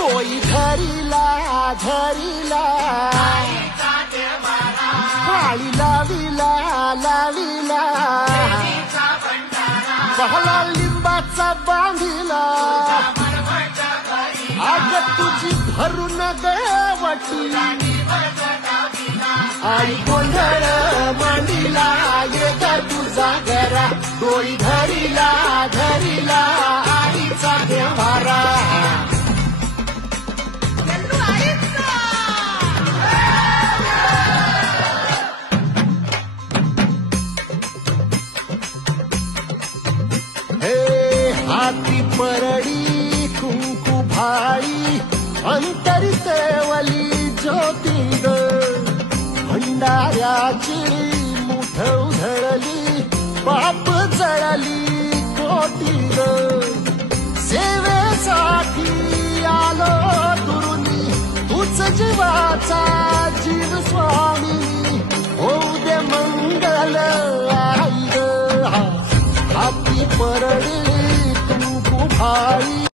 तोई धरीला धरीला काळी लावीला लावीला पहला लिंबाचा बांधिला आग तुझी भरून गवटी आई गोंधळ मांडीला ये तुझा घरा डोळी धरीला धरीला आईचा देवारा हाती परडी कुंकू भाई अंतरी सेवली ज्योती ग भंडाऱ्याची मुठ उधळली पाप जळली कोटी ग सेवेसाठी आलो दुरुनी तूच जीवाचा जीव स्वामी होऊ दे मंगल आई ग हाती परडी